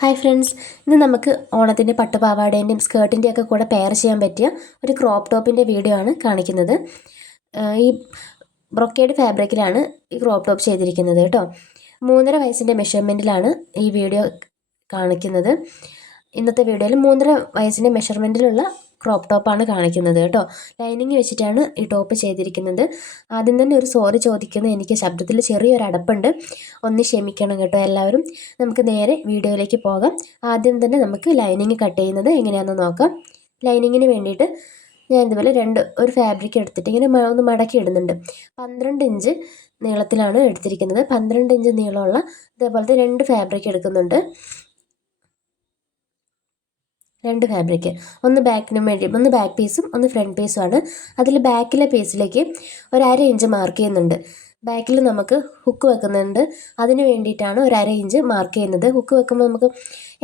Hi friends, ഇന്ന് നമുക്ക് ഓണത്തിൻ്റെ പട്ടുപാവാടേൻ്റെയും സ്കേർട്ടിൻ്റെയൊക്കെ കൂടെ പെയർ ചെയ്യാൻ പറ്റിയ ഒരു ക്രോപ്പ് ടോപ്പിൻ്റെ വീഡിയോ ആണ് കാണിക്കുന്നത്. ഈ ബ്രൊക്കേഡ് ഫാബ്രിക്കിലാണ് ഈ ക്രോപ്പ് ടോപ്പ് ചെയ്തിരിക്കുന്നത് കേട്ടോ. 3.5 വയസ്സിൻ്റെ മെഷർമെൻറ്റിലാണ് ഈ വീഡിയോ കാണിക്കുന്നത്. ഇന്നത്തെ വീഡിയോയിൽ 3.5 വയസ്സിൻ്റെ മെഷർമെൻറ്റിലുള്ള ക്രോപ്പ് ടോപ്പാണ് കാണിക്കുന്നത് കേട്ടോ. ലൈനിങ് വെച്ചിട്ടാണ് ഈ ടോപ്പ് ചെയ്തിരിക്കുന്നത്. ആദ്യം തന്നെ ഒരു സോറി ചോദിക്കുന്നത്, എനിക്ക് ശബ്ദത്തിൽ ചെറിയൊരു അടപ്പുണ്ട്, ഒന്ന് ക്ഷമിക്കണം കേട്ടോ എല്ലാവരും. നമുക്ക് നേരെ വീഡിയോയിലേക്ക് പോകാം. ആദ്യം തന്നെ നമുക്ക് ലൈനിങ് കട്ട് ചെയ്യുന്നത് എങ്ങനെയാണെന്ന് നോക്കാം. ലൈനിങ്ങിന് വേണ്ടിയിട്ട് ഞാൻ ഇതുപോലെ ഒരു ഫാബ്രിക് എടുത്തിട്ട് ഇങ്ങനെ ഒന്ന് മടക്കി ഇടുന്നുണ്ട്. 12 ഇഞ്ച് നീളത്തിലാണ് എടുത്തിരിക്കുന്നത്. 12 ഇഞ്ച് നീളമുള്ള ഇതേപോലത്തെ 2 ഫാബ്രിക് എടുക്കുന്നുണ്ട്. 2 ഫാബ്രിക്, ഒന്ന് ബാക്കിനും വേണ്ടി, ഒന്ന് ബാക്ക് പീസും ഒന്ന് ഫ്രണ്ട് പീസുമാണ്. അതിൽ ബാക്കിലെ പീസിലേക്ക് ഒരു 1/2 ഇഞ്ച് മാർക്ക് ചെയ്യുന്നുണ്ട്. ബാക്കിൽ നമുക്ക് ഹുക്ക് വെക്കുന്നുണ്ട്, അതിന് വേണ്ടിയിട്ടാണ് ഒരു 1/2 ഇഞ്ച് മാർക്ക് ചെയ്യുന്നത്. ഹുക്ക് വെക്കുമ്പോൾ നമുക്ക്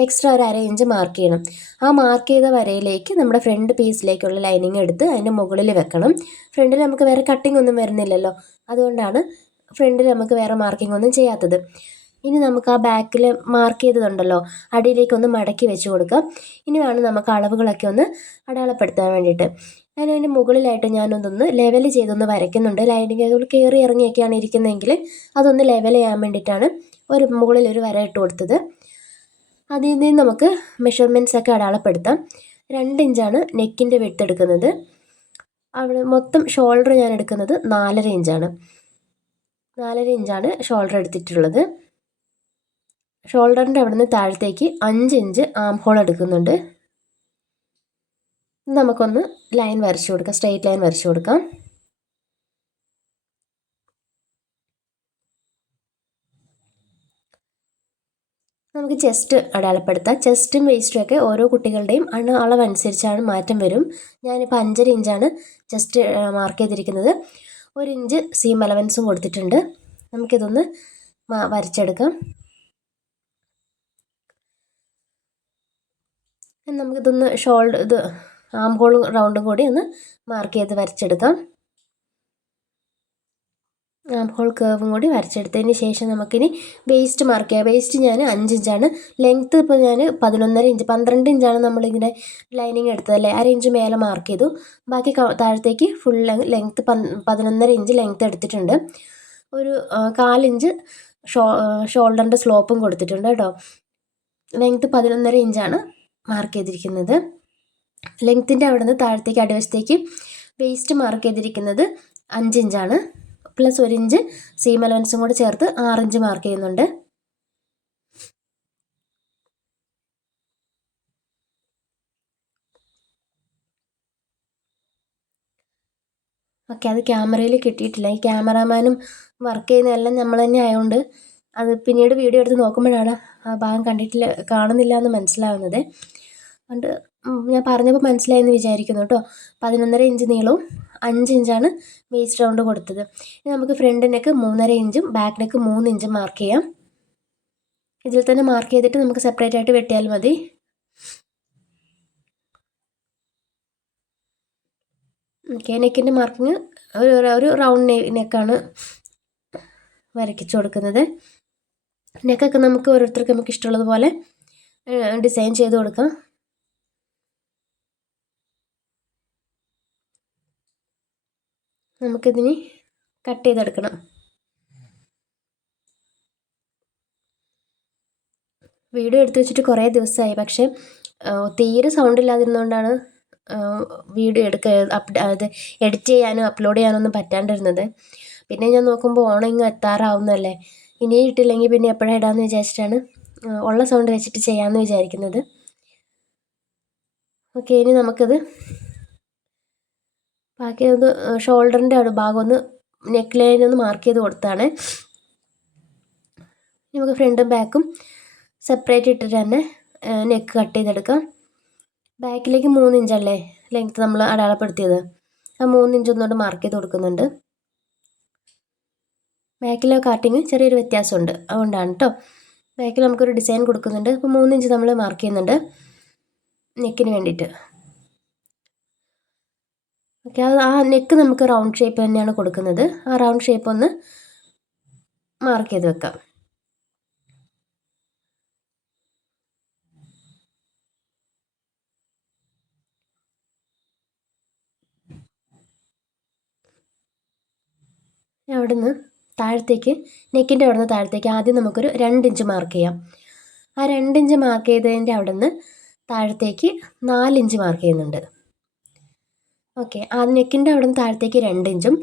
എക്സ്ട്രാ ഒരു 1/2 ഇഞ്ച് മാർക്ക് ചെയ്യണം. ആ മാർക്ക് ചെയ്ത വരയിലേക്ക് നമ്മുടെ ഫ്രണ്ട് പീസിലേക്കുള്ള ലൈനിങ് എടുത്ത് അതിൻ്റെ മുകളിൽ വെക്കണം. ഫ്രണ്ടിൽ നമുക്ക് വേറെ കട്ടിംഗ് ഒന്നും വരുന്നില്ലല്ലോ, അതുകൊണ്ടാണ് ഫ്രണ്ടിൽ നമുക്ക് വേറെ മാർക്കിംഗ് ഒന്നും ചെയ്യാത്തത്. ഇനി നമുക്ക് ആ ബാക്കിൽ മാർക്ക് ചെയ്തതുണ്ടല്ലോ, അടിയിലേക്കൊന്ന് മടക്കി വെച്ച് കൊടുക്കാം. ഇനി വേണം നമുക്ക് അളവുകളൊക്കെ ഒന്ന് അടയാളപ്പെടുത്താൻ വേണ്ടിയിട്ട്. അതിൻ്റെ മുകളിലായിട്ട് ഞാനൊന്ന് ലെവൽ ചെയ്തൊന്ന് വരയ്ക്കുന്നുണ്ട്. ലൈനിങ്ങുകൾ കയറി ഇറങ്ങിയൊക്കെയാണ് ഇരിക്കുന്നതെങ്കിൽ അതൊന്ന് ലെവൽ ചെയ്യാൻ വേണ്ടിയിട്ടാണ് മുകളിലൊരു വര ഇട്ട് കൊടുത്തത്. അതിൽ നിന്ന് നമുക്ക് മെഷർമെൻറ്റ്സ് ഒക്കെ അടയാളപ്പെടുത്താം. 2 ഇഞ്ചാണ് നെക്കിൻ്റെ വിഡ്ത്ത് എടുക്കുന്നത്. അവിടെ മൊത്തം ഷോൾഡർ ഞാൻ എടുക്കുന്നത് 4.5 ഇഞ്ചാണ്. 4.5 ഇഞ്ചാണ് ഷോൾഡർ എടുത്തിട്ടുള്ളത്. ഷോൾഡറിൻ്റെ അവിടെ നിന്ന് താഴത്തേക്ക് 5 ഇഞ്ച് ആം ഹോൾ എടുക്കുന്നുണ്ട്. നമുക്കൊന്ന് ലൈൻ വരച്ചു കൊടുക്കാം, സ്ട്രെയിറ്റ് ലൈൻ വരച്ചു കൊടുക്കാം. നമുക്ക് ചെസ്റ്റ് അടയാളപ്പെടുത്താം. ചെസ്റ്റും വേസ്റ്റും ഒക്കെ ഓരോ കുട്ടികളുടെയും അളവനുസരിച്ചാണ് മാറ്റം വരും. ഞാനിപ്പോൾ 5.5 ഇഞ്ചാണ് ചെസ്റ്റ് മാർക്ക് ചെയ്തിരിക്കുന്നത്. 1 ഇഞ്ച് സീം അലവൻസും കൊടുത്തിട്ടുണ്ട്. നമുക്കിതൊന്ന് വരച്ചെടുക്കാം. നമുക്കിതൊന്ന് ആം ഹോളും റൗണ്ടും കൂടി ഒന്ന് മാർക്ക് ചെയ്ത് വരച്ചെടുക്കാം. ആം ഹോൾ കേർവും കൂടി വരച്ചെടുത്തതിന് ശേഷം നമുക്കിനി വേസ്റ്റ് മാർക്ക് ചെയ്യാം. വേസ്റ്റ് ഞാൻ 5 ഇഞ്ചാണ്. ലെങ്ത്ത് ഇപ്പോൾ ഞാൻ 11.5 ഇഞ്ച്, 12 ഇഞ്ചാണ് നമ്മളിങ്ങനെ ലൈനിങ് എടുത്തതല്ലേ, 1/2 ഇഞ്ച് മേലെ മാർക്ക് ചെയ്തു. ബാക്കി താഴത്തേക്ക് ഫുൾ ലെങ്ത്ത് 11.5 ഇഞ്ച് ലെങ്ത്ത് എടുത്തിട്ടുണ്ട്. ഒരു 1/4 ഇഞ്ച് ഷോൾഡറിൻ്റെ സ്ലോപ്പും കൊടുത്തിട്ടുണ്ട് കേട്ടോ. ലെങ്ത്ത് 11.5 ഇഞ്ചാണ് മാർക്ക് ചെയ്തിരിക്കുന്നത്. ലെങ്ത്തിൻ്റെ അവിടെ നിന്ന് താഴത്തേക്ക് അടിവശത്തേക്ക് വേസ്റ്റ് മാർക്ക് ചെയ്തിരിക്കുന്നത് 5 ഇഞ്ചാണ്. പ്ലസ് 1 ഇഞ്ച് സീം അലവൻസും കൂടി ചേർത്ത് 6 ഇഞ്ച് മാർക്ക് ചെയ്യുന്നുണ്ട്. ഓക്കെ, അത് ക്യാമറയിൽ കിട്ടിയിട്ടില്ല. ഈ ക്യാമറാമാനും വർക്ക് ചെയ്യുന്നതെല്ലാം നമ്മൾ തന്നെ ആയതുകൊണ്ട് അത് പിന്നീട് വീഡിയോ എടുത്ത് നോക്കുമ്പോഴാണ് ആ ഭാഗം കാണുന്നില്ല എന്ന് മനസ്സിലാവുന്നത്. അതുകൊണ്ട് ഞാൻ പറഞ്ഞപ്പോൾ മനസ്സിലായെന്ന് വിചാരിക്കുന്നു കേട്ടോ. 11.5 ഇഞ്ച് നീളവും 5 ഇഞ്ചാണ് വേസ്റ്റ് റൗണ്ട് കൊടുത്തത്. ഇനി നമുക്ക് ഫ്രണ്ട് നെക്ക് 3.5 ഇഞ്ചും ബാക്ക് നെക്ക് 3 ഇഞ്ചും മാർക്ക് ചെയ്യാം. ഇതിൽ തന്നെ മാർക്ക് ചെയ്തിട്ട് നമുക്ക് സെപ്പറേറ്റ് ആയിട്ട് വെട്ടിയാൽ മതി. ഓക്കെ, നെക്കിൻ്റെ മാർക്കിങ് ഒരു റൗണ്ട് നെക്കാണ് വരയ്ക്കിച്ചു കൊടുക്കുന്നത്. നെക്കൊക്കെ നമുക്ക് ഓരോരുത്തർക്ക് നമുക്ക് ഇഷ്ടമുള്ളതുപോലെ ഡിസൈൻ ചെയ്ത് കൊടുക്കാം. നമുക്കിതിന് കട്ട് ചെയ്തെടുക്കണം. വീഡിയോ എടുത്തു വെച്ചിട്ട് കുറേ ദിവസമായി, പക്ഷേ തീരെ സൗണ്ട് ഇല്ലാതിരുന്നുകൊണ്ടാണ് വീഡിയോ അത് എഡിറ്റ് ചെയ്യാനും അപ്ലോഡ് ചെയ്യാനൊന്നും പറ്റാണ്ടിരുന്നത്. പിന്നെ ഞാൻ നോക്കുമ്പോൾ ഓണം ഇങ്ങ് എത്താറാവുന്നല്ലേ, ഇനിയും ഇട്ടില്ലെങ്കിൽ പിന്നെ എപ്പോഴാണ് ഇടാമെന്ന് വിചാരിച്ചിട്ടാണ് ഉള്ള സൗണ്ട് വെച്ചിട്ട് ചെയ്യാമെന്ന് വിചാരിക്കുന്നത്. ഓക്കെ, ഇനി നമുക്കത് ബാക്കി ഒന്ന് ഷോൾഡറിൻ്റെ ഭാഗം ഒന്ന് നെക്ക് ലൈൻ ഒന്ന് മാർക്ക് ചെയ്ത് കൊടുത്താണ്. നമുക്ക് ഫ്രണ്ടും ബാക്കും സെപ്പറേറ്റ് ഇട്ടിട്ട് തന്നെ നെക്ക് കട്ട് ചെയ്തെടുക്കാം. ബാക്കിലേക്ക് 3 ഇഞ്ചല്ലേ ലെങ്ത്ത് നമ്മൾ അടയാളപ്പെടുത്തിയത്, ആ 3 ഇഞ്ച് ഒന്നുകൊണ്ട് മാർക്ക് ചെയ്ത് കൊടുക്കുന്നുണ്ട്. ബാക്കിലെ കട്ടിങ് ചെറിയൊരു വ്യത്യാസമുണ്ട്, അതുകൊണ്ടാണ് കേട്ടോ. ബാക്കിൽ നമുക്കൊരു ഡിസൈൻ കൊടുക്കുന്നുണ്ട്. അപ്പോൾ 3 ഇഞ്ച് നമ്മൾ മാർക്ക് ചെയ്യുന്നുണ്ട് നെക്കിന് വേണ്ടിയിട്ട്. ഓക്കെ, ആ നെക്ക് നമുക്ക് റൗണ്ട് ഷേപ്പ് തന്നെയാണ് കൊടുക്കുന്നത്. ആ റൗണ്ട് ഷേപ്പ് ഒന്ന് മാർക്ക് ചെയ്ത് വെക്കാം. അവിടുന്ന് താഴത്തേക്ക് നെക്കിൻ്റെ അവിടുന്ന് താഴത്തേക്ക് ആദ്യം നമുക്കൊരു 2 ഇഞ്ച് മാർക്ക് ചെയ്യാം. ആ 2 ഇഞ്ച് മാർക്ക് ചെയ്തതിൻ്റെ അവിടുന്ന് താഴത്തേക്ക് 4 ഇഞ്ച് മാർക്ക് ചെയ്യുന്നുണ്ട്. ഓക്കെ, ആ നെക്കിൻ്റെ അവിടുന്ന് താഴത്തേക്ക് 2 ഇഞ്ചും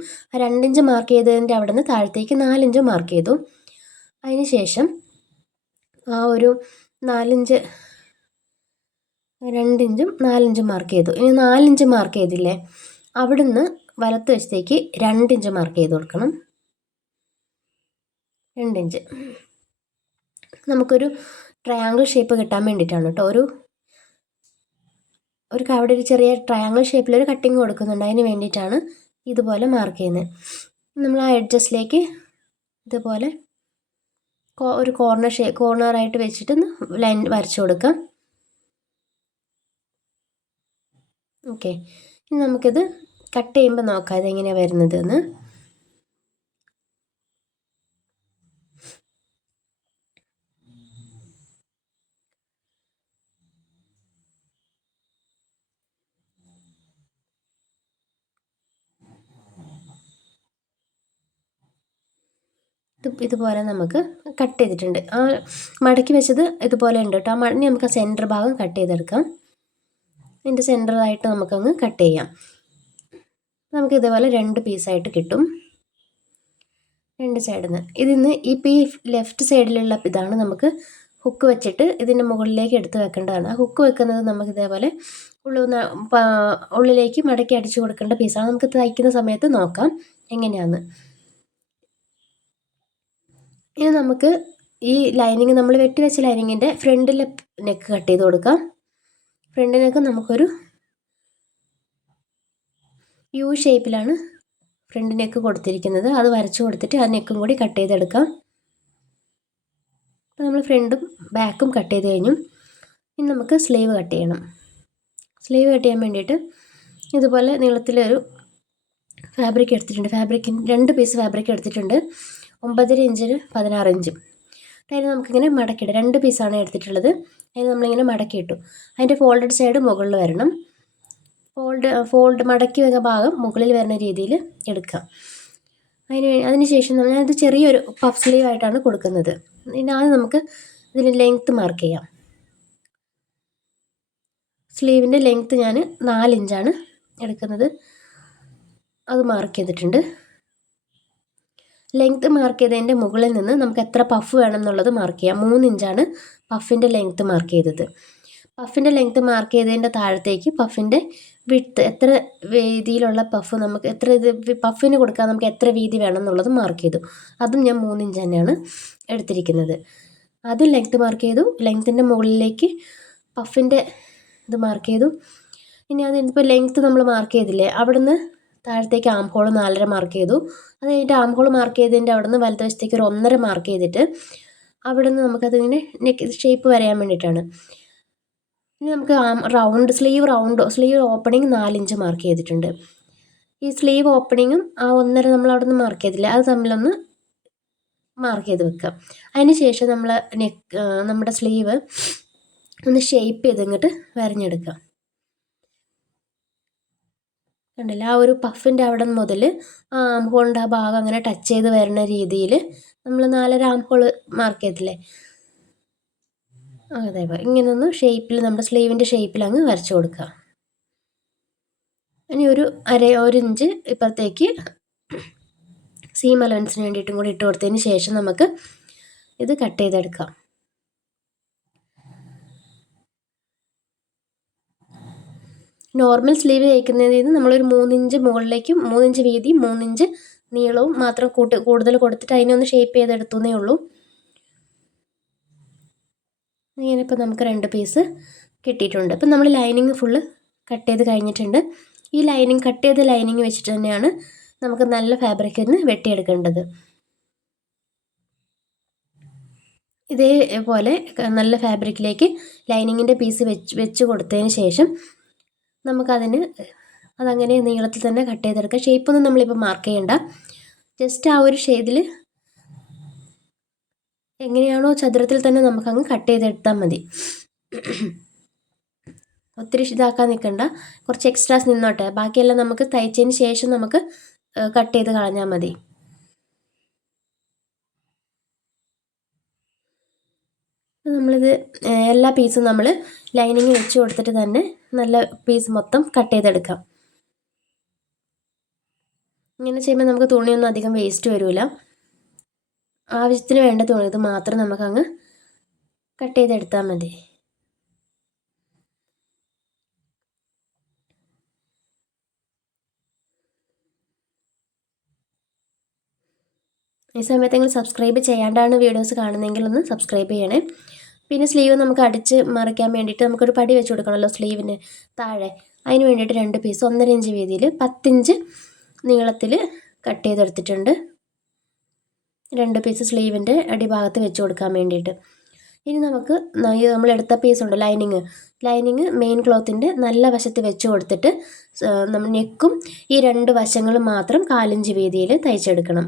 2 ഇഞ്ച് മാർക്ക് ചെയ്തതിൻ്റെ അവിടുന്ന് താഴത്തേക്ക് 4 ഇഞ്ചും മാർക്ക് ചെയ്തു. അതിന് ശേഷം ആ ഒരു 4 ഇഞ്ച് 2 ഇഞ്ചും 4 ഇഞ്ചും മാർക്ക് ചെയ്തു. ഇനി 4 ഇഞ്ച് മാർക്ക് ചെയ്തില്ലേ, അവിടുന്ന് വലത്ത് വശത്തേക്ക് 2 ഇഞ്ച് മാർക്ക് ചെയ്ത് കൊടുക്കണം. 2 ഇഞ്ച് നമുക്കൊരു ട്രയാങ്കിൾ ഷേപ്പ് കിട്ടാൻ വേണ്ടിയിട്ടാണ് കേട്ടോ. അവിടെ ഒരു ചെറിയ ട്രയാങ്കിൾ ഷേപ്പിലൊരു കട്ടിങ് കൊടുക്കുന്നുണ്ട്. അതിന് വേണ്ടിയിട്ടാണ് ഇതുപോലെ മാർക്ക് ചെയ്യുന്നത്. നമ്മൾ ആ എഡ്ജസിലേക്ക് ഇതുപോലെ ഒരു കോർണറായിട്ട് വെച്ചിട്ട് ലൈൻ വരച്ചു കൊടുക്കാം. ഓക്കെ, ഇനി നമുക്കിത് കട്ട് ചെയ്യുമ്പോൾ നോക്കാം ഇതെങ്ങനെയാണ് വരുന്നത് എന്ന്. ഇതുപോലെ നമുക്ക് കട്ട് ചെയ്തിട്ടുണ്ട്. ആ മടക്കി വെച്ചത് ഇതുപോലെ ഉണ്ട് കേട്ടോ. ഇനി നമുക്ക് ആ സെൻറ്റർ ഭാഗം കട്ട് ചെയ്തെടുക്കാം. ഇതിൻ്റെ സെൻറ്ററായിട്ട് നമുക്കങ്ങ് കട്ട് ചെയ്യാം. നമുക്ക് ഇതുപോലെ 2 പീസായിട്ട് കിട്ടും, 2 സൈഡിൽ നിന്ന്. ഇതിന്ന് ഇപ്പോൾ ഈ ലെഫ്റ്റ് സൈഡിലുള്ള ഇതാണ് നമുക്ക് ഹുക്ക് വെച്ചിട്ട് ഇതിൻ്റെ മുകളിലേക്ക് എടുത്ത് വെക്കേണ്ടതാണ്. ആ ഹുക്ക് വെക്കുന്നത് നമുക്ക് ഇതേപോലെ ഉള്ളിലേക്ക് മടക്കി അടിച്ചു കൊടുക്കേണ്ട പീസാണ്. നമുക്ക് തയ്ക്കുന്ന സമയത്ത് നോക്കാം എങ്ങനെയാണെന്ന്. ഇനി നമുക്ക് ഈ ലൈനിങ് നമ്മൾ വെട്ടിവെച്ച ലൈനിങ്ങിൻ്റെ ഫ്രണ്ടിലെ നെക്ക് കട്ട് ചെയ്ത് കൊടുക്കാം. ഫ്രണ്ട് നെക്ക് നമുക്കൊരു യു ഷേപ്പിലാണ് ഫ്രണ്ട് നെക്ക് കൊടുത്തിരിക്കുന്നത്. അത് വരച്ചു കൊടുത്തിട്ട് ആ നെക്കും കൂടി കട്ട് ചെയ്തെടുക്കാം. അപ്പോൾ നമ്മൾ ഫ്രണ്ടും ബാക്കും കട്ട് ചെയ്ത് കഴിഞ്ഞു. ഇനി നമുക്ക് സ്ലീവ് കട്ട് ചെയ്യണം. സ്ലീവ് കട്ട് ചെയ്യാൻ വേണ്ടിയിട്ട് ഇതുപോലെ നീളത്തിലൊരു ഫാബ്രിക് എടുത്തിട്ടുണ്ട്. 2 പീസ് ഫാബ്രിക് എടുത്തിട്ടുണ്ട്. 9.5 ഇഞ്ചിന് 16 ഇഞ്ചും. അതിന് നമുക്കിങ്ങനെ മടക്കിയിടാം. 2 പീസാണ് എടുത്തിട്ടുള്ളത്. അതിന് നമ്മളിങ്ങനെ മടക്കിയിട്ടു. അതിൻ്റെ ഫോൾഡഡ് സൈഡ് മുകളിൽ വരണം. മടക്കി വെച്ച ഭാഗം മുകളിൽ വരുന്ന രീതിയിൽ എടുക്കാം. അതിന് ശേഷം ഞാനിത് ചെറിയൊരു പഫ് സ്ലീവ് ആയിട്ടാണ് കൊടുക്കുന്നത്. ഇനി ആദ്യം നമുക്ക് ഇതിന് ലെങ്ത്ത് മാർക്ക് ചെയ്യാം. സ്ലീവിൻ്റെ ലെങ്ത്ത് ഞാൻ 4 ഇഞ്ചാണ് എടുക്കുന്നത്. അത് മാർക്ക് ചെയ്തിട്ടുണ്ട്. ലെങ്ത്ത് മാർക്ക് ചെയ്തതിൻ്റെ മുകളിൽ നിന്ന് നമുക്ക് എത്ര പഫ് വേണം എന്നുള്ളത് മാർക്ക് ചെയ്യാം. 3 ഇഞ്ചാണ് പഫിൻ്റെ ലെങ്ത്ത് മാർക്ക് ചെയ്തത്. പഫിൻ്റെ ലെങ്ത്ത് മാർക്ക് ചെയ്തതിൻ്റെ താഴത്തേക്ക് പഫിൻ്റെ വിഡ്ത്ത്, എത്ര വീതിയിലുള്ള പഫ് നമുക്ക് പഫിന് കൊടുക്കാൻ നമുക്ക് എത്ര വീതി വേണം എന്നുള്ളത് മാർക്ക് ചെയ്തു. അതും ഞാൻ 3 ഇഞ്ച് തന്നെയാണ് എടുത്തിരിക്കുന്നത്. ആദ്യം ലെങ്ത്ത് മാർക്ക് ചെയ്തു. ലെങ്ത്തിൻ്റെ മുകളിലേക്ക് പഫിൻ്റെ ഇത് മാർക്ക് ചെയ്തു. ഇനി അതിപ്പോൾ ലെങ്ത്ത് നമ്മൾ മാർക്ക് ചെയ്തില്ലേ, അവിടുന്ന് താഴത്തേക്ക് ആം ഹോൾ 4.5 മാർക്ക് ചെയ്തു. അത് കഴിഞ്ഞിട്ട് ആം ഹോൾ മാർക്ക് ചെയ്തതിൻ്റെ അവിടുന്ന് വലതുവശത്തേക്ക് ഒരു 1.5 മാർക്ക് ചെയ്തിട്ട് അവിടുന്ന് നമുക്കതിങ്ങനെ നെക്ക് ഷേപ്പ് വരയാൻ വേണ്ടിയിട്ടാണ്. ഇനി നമുക്ക് സ്ലീവ് ഓപ്പണിങ് 4 ഇഞ്ച് മാർക്ക് ചെയ്തിട്ടുണ്ട്. ഈ സ്ലീവ് ഓപ്പണിങ്ങും ആ 1.5 നമ്മൾ അവിടെ നിന്ന് മാർക്ക് ചെയ്തില്ല, അത് തമ്മിലൊന്ന് മാർക്ക് ചെയ്ത് വെക്കാം. അതിന് ശേഷം നമ്മുടെ സ്ലീവ് ഒന്ന് ഷേപ്പ് ചെയ്ത് ഇങ്ങോട്ട് വരഞ്ഞെടുക്കാം. കണ്ടില്ല, ആ ഒരു പഫിൻ്റെ അവിടെ മുതൽ ആ ആം ഹോളിൻ്റെ ആ ഭാഗം അങ്ങനെ ടച്ച് ചെയ്ത് വരുന്ന രീതിയിൽ നമ്മൾ 4.5 ആം ഹോൾ മാർക്ക് ചെയ്തില്ലേ, അതേപോലെ ഇങ്ങനൊന്ന് ഷേപ്പിൽ നമ്മുടെ സ്ലീവിൻ്റെ ഷേപ്പിൽ അങ്ങ് വരച്ചു കൊടുക്കുക. ഇനി ഒരു 1 ഇഞ്ച് ഇപ്പുറത്തേക്ക് സീം അലവൻസിന് വേണ്ടിയിട്ടും കൂടി ഇട്ട് കൊടുത്തതിന് ശേഷം നമുക്ക് ഇത് കട്ട് ചെയ്തെടുക്കാം. നോർമൽ സ്ലീവ് തയ്ക്കുന്നതിൽ നിന്ന് നമ്മളൊരു 3 ഇഞ്ച് മുകളിലേക്കും 3 ഇഞ്ച് വീതിയും 3 ഇഞ്ച് നീളവും മാത്രം കൂടുതൽ കൊടുത്തിട്ട് അതിനൊന്ന് ഷേപ്പ് ചെയ്തെടുത്തേ ഉള്ളൂ. ഇങ്ങനെ ഇപ്പോൾ നമുക്ക് 2 പീസ് കിട്ടിയിട്ടുണ്ട്. ഇപ്പം നമ്മൾ ലൈനിങ് ഫുള്ള് കട്ട് ചെയ്ത് കഴിഞ്ഞിട്ടുണ്ട്. ഈ കട്ട് ചെയ്ത ലൈനിങ് വെച്ചിട്ട് തന്നെയാണ് നമുക്ക് നല്ല ഫാബ്രിക്കിൽ നിന്ന് വെട്ടിയെടുക്കേണ്ടത്. ഇതേപോലെ നല്ല ഫാബ്രിക്കിലേക്ക് ലൈനിങ്ങിൻ്റെ പീസ് വെച്ച് കൊടുത്തതിന് ശേഷം അതങ്ങനെ നീളത്തിൽ തന്നെ കട്ട് ചെയ്തെടുക്കാം. ഷേപ്പൊന്നും നമ്മളിപ്പോൾ മാർക്ക് ചെയ്യണ്ട. ജസ്റ്റ് ആ ഒരു ഷേഡിൽ എങ്ങനെയാണോ ചതുരത്തിൽ തന്നെ നമുക്കങ്ങ് കട്ട് ചെയ്തെടുത്താൽ മതി. ഒത്തിരി ഇതാക്കാൻ നിൽക്കണ്ട, കുറച്ച് എക്സ്ട്രാസ് നിന്നോട്ടെ. ബാക്കിയെല്ലാം നമുക്ക് തയ്ച്ചതിന് ശേഷം നമുക്ക് കട്ട് ചെയ്ത് കളഞ്ഞാൽ മതി. നമ്മളിത് എല്ലാ പീസും നമ്മൾ ലൈനിങ് വെച്ച് കൊടുത്തിട്ട് തന്നെ നല്ല പീസ് മൊത്തം കട്ട് ചെയ്തെടുക്കാം. ഇങ്ങനെ ചെയ്യുമ്പോൾ നമുക്ക് തുണിയൊന്നും അധികം വേസ്റ്റ് വരില്ല. ആവശ്യത്തിന് വേണ്ട തുണി ഇത് മാത്രം നമുക്കങ്ങ് കട്ട് ചെയ്തെടുത്താൽ മതി. ഈ സമയത്ത് നിങ്ങൾ സബ്സ്ക്രൈബ് ചെയ്യാണ്ടാണ് വീഡിയോസ് കാണുന്നതെങ്കിൽ ഒന്ന് സബ്സ്ക്രൈബ് ചെയ്യണേ. പിന്നെ സ്ലീവ് നമുക്ക് അടിച്ച് മറിക്കാൻ വേണ്ടിയിട്ട് നമുക്കൊരു പടി വെച്ച് കൊടുക്കണമല്ലോ സ്ലീവിന് താഴെ. അതിന് വേണ്ടിയിട്ട് 2 പീസ് 1.5 ഇഞ്ച് വീതിയിൽ 10 ഇഞ്ച് നീളത്തിൽ കട്ട് ചെയ്തെടുത്തിട്ടുണ്ട്. 2 പീസ് സ്ലീവിൻ്റെ അടിഭാഗത്ത് വെച്ച് കൊടുക്കാൻ വേണ്ടിയിട്ട്. ഇനി നമുക്ക് നമ്മളെടുത്ത പീസുണ്ട് ലൈനിങ് മെയിൻ ക്ലോത്തിൻ്റെ നല്ല വശത്ത് വെച്ച് കൊടുത്തിട്ട് നമ്മൾ നെക്കും ഈ 2 വശങ്ങളും മാത്രം 1/4 ഇഞ്ച് വീതിയിൽ തയ്ച്ചെടുക്കണം.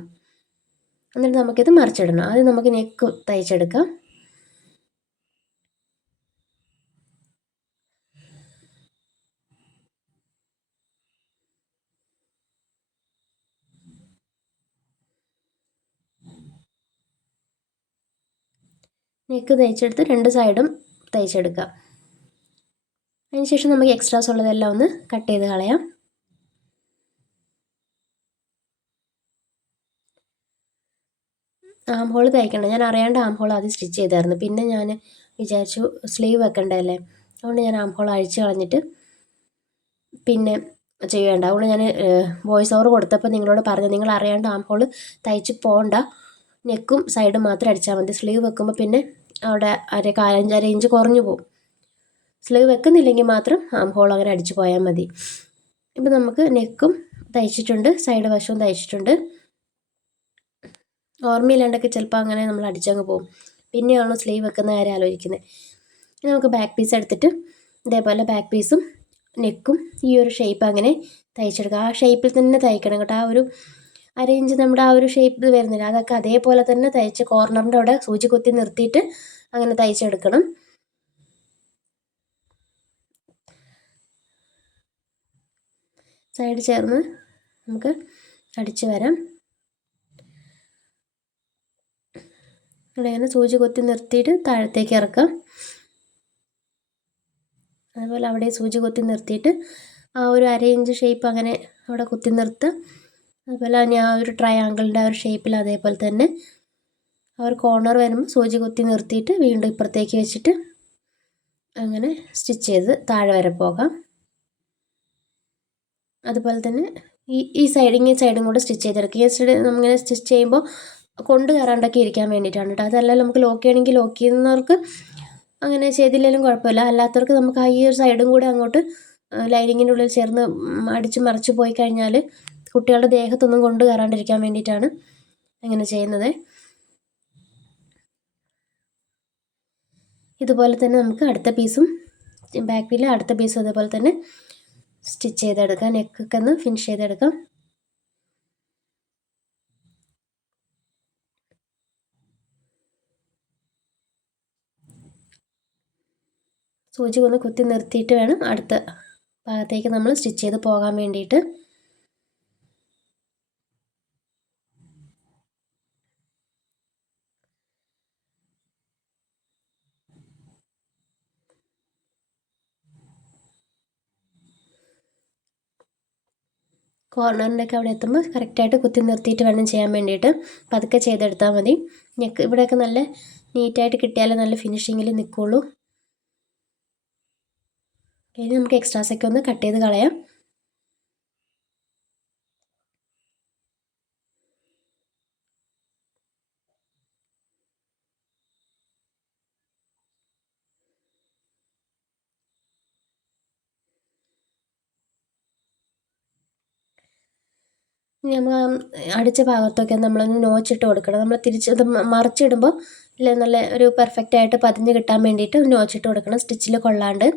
എന്നിട്ട് നമുക്കിത് മറിച്ചിടണം. ആദ്യം നമുക്ക് നെക്ക് തയ്ച്ചെടുക്കാം. നെക്ക് തയ്ച്ചെടുത്ത് 2 സൈഡും തയ്ച്ചെടുക്കാം. അതിനുശേഷം നമുക്ക് എക്സ്ട്രാസ് ഉള്ളതെല്ലാം ഒന്ന് കട്ട് ചെയ്ത് കളയാം. ആം ഹോൾ തയ്ക്കണം. ഞാൻ അറിയാണ്ട് ആം ഹോൾ ആദ്യം സ്റ്റിച്ച് ചെയ്തായിരുന്നു. പിന്നെ ഞാൻ വിചാരിച്ചു സ്ലീവ് വെക്കണ്ടല്ലേ, അതുകൊണ്ട് ഞാൻ ആം ഹോൾ അഴിച്ച് കളഞ്ഞിട്ട് പിന്നെ ചെയ്യേണ്ട. അതുകൊണ്ട് ഞാൻ വോയിസ് ഓവർ കൊടുത്തപ്പോൾ നിങ്ങളോട് പറഞ്ഞു, നിങ്ങൾ അറിയാണ്ട് ആം ഹോൾ തയ്ച്ച് പോകണ്ട, നെക്കും സൈഡും മാത്രം അടിച്ചാൽ മതി. സ്ലീവ് വെക്കുമ്പോൾ പിന്നെ അവിടെ 1/4 ഇഞ്ച് കുറഞ്ഞു പോകും. സ്ലീവ് വെക്കുന്നില്ലെങ്കിൽ മാത്രം ആം ഹോൾ അങ്ങനെ അടിച്ചു പോയാൽ മതി. ഇപ്പം നമുക്ക് നെക്കും തയ്ച്ചിട്ടുണ്ട്, സൈഡ് വശവും തയ്ച്ചിട്ടുണ്ട്. ഓർമ്മയില്ലാണ്ടൊക്കെ ചിലപ്പോൾ അങ്ങനെ നമ്മൾ അടിച്ചങ്ങ് പോകും. പിന്നെയാണോ സ്ലീവ് വെക്കുന്ന കാര്യം ആലോചിക്കുന്നത്. ഇനി നമുക്ക് ബാക്ക് പീസ് എടുത്തിട്ട് ഇതേപോലെ ബാക്ക് പീസും നെക്കും ഈ ഒരു ഷേപ്പ് അങ്ങനെ തയ്ച്ചെടുക്കുക. ആ ഷേപ്പിൽ തന്നെ തയ്ക്കണം കേട്ടോ. ആ ഒരു 1/2 ഇഞ്ച് നമ്മുടെ ആ ഒരു ഷേപ്പ് വരുന്നില്ല, അതൊക്കെ അതേപോലെ തന്നെ തയ്ച്ച് കോർണറിൻ്റെ അവിടെ സൂചി കുത്തി നിർത്തിയിട്ട് അങ്ങനെ തയ്ച്ചെടുക്കണം. സൈഡ് ചേർന്ന് നമുക്ക് അടിച്ച് വരാം. ഇങ്ങനെ സൂചി കുത്തി നിർത്തിയിട്ട് താഴത്തേക്ക് ഇറക്കാം. അതുപോലെ അവിടെ സൂചി കുത്തി നിർത്തിയിട്ട് ആ ഒരു 1/2 ഇഞ്ച് ഷേപ്പ് അങ്ങനെ അവിടെ കുത്തി നിർത്തുക. അതുപോലെ തന്നെ ആ ഒരു ട്രയാങ്കിളിൻ്റെ ആ ഒരു ഷേപ്പിൽ അതേപോലെ തന്നെ ആ ഒരു കോർണർ വരുമ്പോൾ സൂചി കുത്തി നിർത്തിയിട്ട് വീണ്ടും ഇപ്പുറത്തേക്ക് വെച്ചിട്ട് അങ്ങനെ സ്റ്റിച്ച് ചെയ്ത് താഴെ വരെ പോകാം. അതുപോലെ തന്നെ ഈ സൈഡും കൂടെ സ്റ്റിച്ച് ചെയ്തെടുക്കുക. ഈ സൈഡ് നമ്മളിങ്ങനെ സ്റ്റിച്ച് ചെയ്യുമ്പോൾ കൊണ്ട് കയറാണ്ടൊക്കെ ഇരിക്കാൻ വേണ്ടിയിട്ടാണ് കേട്ടോ. അതല്ല നമുക്ക് ലോക്ക് ചെയ്യണമെങ്കിൽ ലോക്ക് ചെയ്യുന്നവർക്ക് അങ്ങനെ ചെയ്തില്ലെങ്കിലും കുഴപ്പമില്ല. അല്ലാത്തവർക്ക് നമുക്ക് ആ ഈ ഒരു സൈഡും കൂടെ അങ്ങോട്ട് ലൈനിങ്ങിൻ്റെ ഉള്ളിൽ ചേർന്ന് അടിച്ച് മറിച്ച് പോയി കഴിഞ്ഞാൽ കുട്ടികളുടെ ദേഹത്തൊന്നും കൊണ്ട് കയറാണ്ടിരിക്കാൻ വേണ്ടിയിട്ടാണ് അങ്ങനെ ചെയ്യുന്നത്. ഇതുപോലെ തന്നെ നമുക്ക് അടുത്ത പീസും ബാക്കിൽ അടുത്ത പീസും അതേപോലെ തന്നെ സ്റ്റിച്ച് ചെയ്തെടുക്കാം. നെക്കൊക്കെ ഒന്ന് ഫിനിഷ് ചെയ്തെടുക്കാം. സൂചി ഒന്ന് കുത്തി നിർത്തിയിട്ട് വേണം അടുത്ത ഭാഗത്തേക്ക് നമ്മൾ സ്റ്റിച്ച് ചെയ്ത് പോകാൻ വേണ്ടിയിട്ട്. കോർണറിൻ്റെ ഒക്കെ അവിടെ എത്തുമ്പോൾ കറക്റ്റായിട്ട് കുത്തി നിർത്തിയിട്ട് വേണം ചെയ്യാൻ വേണ്ടിയിട്ട്. പതുക്കെ ചെയ്തെടുത്താൽ മതി. നെക്ക് ഇവിടെയൊക്കെ നല്ല നീറ്റായിട്ട് കിട്ടിയാലേ നല്ല ഫിനിഷിങ്ങിൽ നിൽക്കുള്ളൂ. ഇനി നമുക്ക് എക്സ്ട്രാസൊക്കെ ഒന്ന് കട്ട് ചെയ്ത് കളയാം. ഇനി നമ്മൾ അടിച്ച ഭാഗത്തൊക്കെ നമ്മളൊന്ന് നോച്ചിട്ട് കൊടുക്കണം. നമ്മൾ ഇത് മറിച്ചിടുമ്പോൾ നല്ല ഒരു പെർഫെക്റ്റായിട്ട് പതിഞ്ഞ് കിട്ടാൻ വേണ്ടിയിട്ട് നോച്ചിട്ട് കൊടുക്കണം, സ്റ്റിച്ചിൽ കൊള്ളാണ്ട്.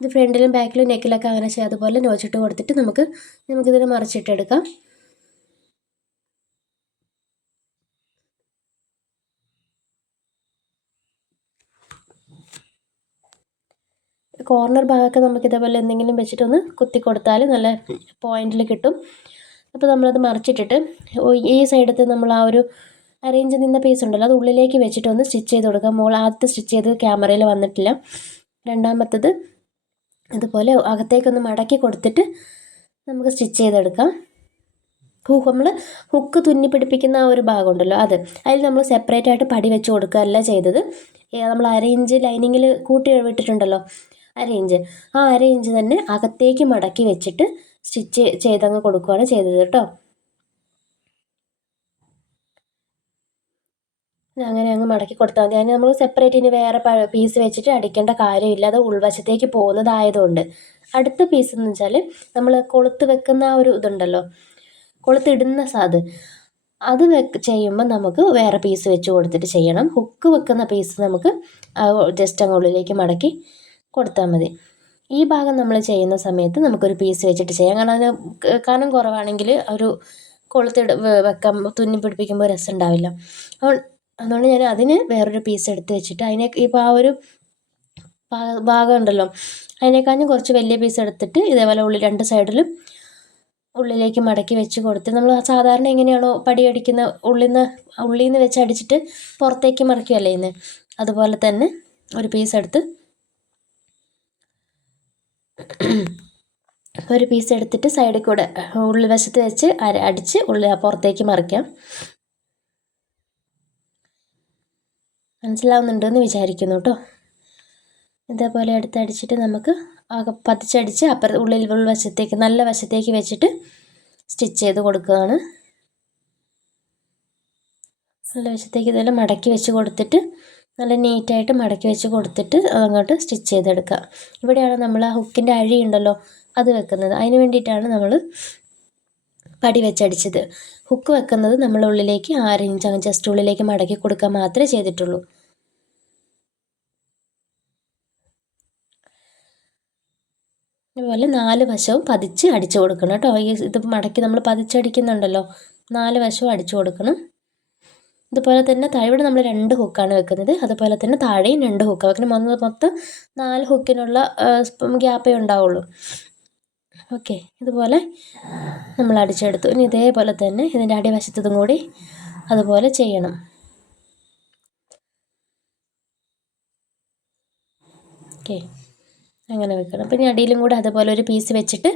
ഇത് ഫ്രണ്ടിലും ബാക്കിലും നെക്കിലൊക്കെ അങ്ങനെ ചെയ്യാം. അതുപോലെ നോച്ചിട്ട് കൊടുത്തിട്ട് നമുക്കിതിനെ മറിച്ചിട്ടെടുക്കാം. കോർണർ ഭാഗമൊക്കെ നമുക്ക് ഇതേപോലെ എന്തെങ്കിലും വെച്ചിട്ടൊന്ന് കുത്തി കൊടുത്താൽ നല്ല പോയിന്റിൽ കിട്ടും. അപ്പോൾ നമ്മളത് മറിച്ചിട്ടിട്ട് ഈ സൈഡത്തെ നമ്മൾ ആ ഒരു അറേഞ്ച് നിന്ന പീസ് ഉണ്ടല്ലോ അത് ഉള്ളിലേക്ക് വെച്ചിട്ട് ഒന്ന് സ്റ്റിച്ച് ചെയ്ത് കൊടുക്കുക. ആദ്യത്തെ സ്റ്റിച്ച് ചെയ്ത് ക്യാമറയിൽ വന്നിട്ടില്ല. രണ്ടാമത്തത് ഇതുപോലെ അകത്തേക്കൊന്ന് മടക്കി കൊടുത്തിട്ട് നമുക്ക് സ്റ്റിച്ച് ചെയ്തെടുക്കാം. നമ്മൾ ഹുക്ക് തുന്നി പിടിപ്പിക്കുന്ന ആ ഒരു ഭാഗമുണ്ടല്ലോ അതിൽ നമ്മൾ സെപ്പറേറ്റ് ആയിട്ട് പടി വെച്ച് കൊടുക്കുകയല്ല ചെയ്തത്. നമ്മൾ അരയിഞ്ച് ലൈനിങ്ങിൽ കൂട്ടി വിട്ടിട്ടുണ്ടല്ലോ അരയിഞ്ച് തന്നെ അകത്തേക്ക് മടക്കി വെച്ചിട്ട് സ്റ്റിച്ച് ചെയ്തങ്ങ് കൊടുക്കുകയാണ് ചെയ്തത് കേട്ടോ. അങ്ങനെ അങ്ങ് മടക്കി കൊടുത്താൽ മതി. അതിന് നമ്മൾ സെപ്പറേറ്റ് ഇനി വേറെ പീസ് വെച്ചിട്ട് അടിക്കേണ്ട കാര്യമില്ല. അത് ഉൾവശത്തേക്ക് പോകുന്നതായതുകൊണ്ട്. അടുത്ത പീസ് എന്ന് വെച്ചാൽ നമ്മൾ കൊളുത്ത് വെക്കുന്ന ആ ഒരു ഇതുണ്ടല്ലോ, കൊളുത്തിടുന്ന അത് ചെയ്യുമ്പോൾ നമുക്ക് വേറെ പീസ് വെച്ച് കൊടുത്തിട്ട് ചെയ്യണം. ഹുക്ക് വെക്കുന്ന പീസ് നമുക്ക് ജസ്റ്റ് അങ്ങ് ഉള്ളിലേക്ക് മടക്കി കൊടുത്താൽ മതി. ഈ ഭാഗം നമ്മൾ ചെയ്യുന്ന സമയത്ത് നമുക്കൊരു പീസ് വെച്ചിട്ട് ചെയ്യാം. കാരണം അതിന് കനം കുറവാണെങ്കിൽ ഒരു വെക്കാൻ തുന്നി പിടിപ്പിക്കുമ്പോൾ രസം ഉണ്ടാവില്ല. അതുകൊണ്ട് ഞാൻ അതിന് വേറൊരു പീസ് എടുത്ത് വെച്ചിട്ട് ഇപ്പോൾ ആ ഒരു ഭാഗം ഉണ്ടല്ലോ അതിനേക്കാളും കുറച്ച് വലിയ പീസ് എടുത്തിട്ട് ഇതേപോലെ രണ്ട് സൈഡിലും ഉള്ളിലേക്ക് മടക്കി വെച്ച് കൊടുത്ത് നമ്മൾ സാധാരണ എങ്ങനെയാണോ പടി അടിക്കുന്ന ഉള്ളിൽ നിന്ന് വെച്ച് അടിച്ചിട്ട് പുറത്തേക്ക് മറിക്കുകയല്ലേ ചെയ്യുന്നത്, അതുപോലെ തന്നെ ഒരു പീസ് എടുത്തിട്ട് സൈഡിൽ കൂടെ ഉൾവശത്ത് വെച്ച് അടിച്ച് പുറത്തേക്ക് മറിക്കാം. മനസ്സിലാവുന്നുണ്ടെന്ന് വിചാരിക്കുന്നു കേട്ടോ. ഇതേപോലെ അടിച്ചിട്ട് നമുക്ക് പതിച്ചടിച്ച് ഉൾവശത്തേക്ക് നല്ല വശത്തേക്ക് വെച്ചിട്ട് സ്റ്റിച്ച് ചെയ്ത് കൊടുക്കുകയാണ്. നല്ല വശത്തേക്ക് ഇതെല്ലാം മടക്കി വെച്ച് കൊടുത്തിട്ട് നല്ല നീറ്റായിട്ട് മടക്കി വെച്ച് കൊടുത്തിട്ട് അങ്ങോട്ട് സ്റ്റിച്ച് ചെയ്തെടുക്കുക. ഇവിടെയാണ് നമ്മൾ ആ ഹുക്കിൻ്റെ അഴി ഉണ്ടല്ലോ അത് വെക്കുന്നത്. അതിന് വേണ്ടിയിട്ടാണ് നമ്മൾ പടി വെച്ചടിച്ചത്. ഹുക്ക് വെക്കുന്നത് നമ്മൾ ഉള്ളിലേക്ക് 6 ഇഞ്ച് ജസ്റ്റ് ഉള്ളിലേക്ക് മടക്കി കൊടുക്കുക മാത്രമേ ചെയ്തിട്ടുള്ളൂ. അതുപോലെ 4 വശവും പതിച്ച് അടിച്ചു കൊടുക്കണം കേട്ടോ. ഇത് മടക്കി നമ്മൾ പതിച്ചടിക്കുന്നുണ്ടല്ലോ 4 വശവും അടിച്ചു കൊടുക്കണം. ഇതുപോലെ തന്നെ ഇവിടെ നമ്മൾ 2 ഹുക്കാണ് വെക്കുന്നത്. അതുപോലെ തന്നെ താഴെയും 2 ഹുക്ക് വെക്കണം. മൊത്തം 4 ഹുക്കിനുള്ള ഗ്യാപ്പേ ഉണ്ടാവുള്ളൂ. ഓക്കെ, ഇതുപോലെ നമ്മൾ അടിച്ചെടുത്തു. ഇനി ഇതേപോലെ തന്നെ ഇതിൻ്റെ അടിവശത്തതും കൂടി അതുപോലെ ചെയ്യണം. ഓക്കെ, അങ്ങനെ വെക്കണം. അപ്പം ഇനി അടിയിലും കൂടെ അതുപോലെ ഒരു പീസ് വെച്ചിട്ട്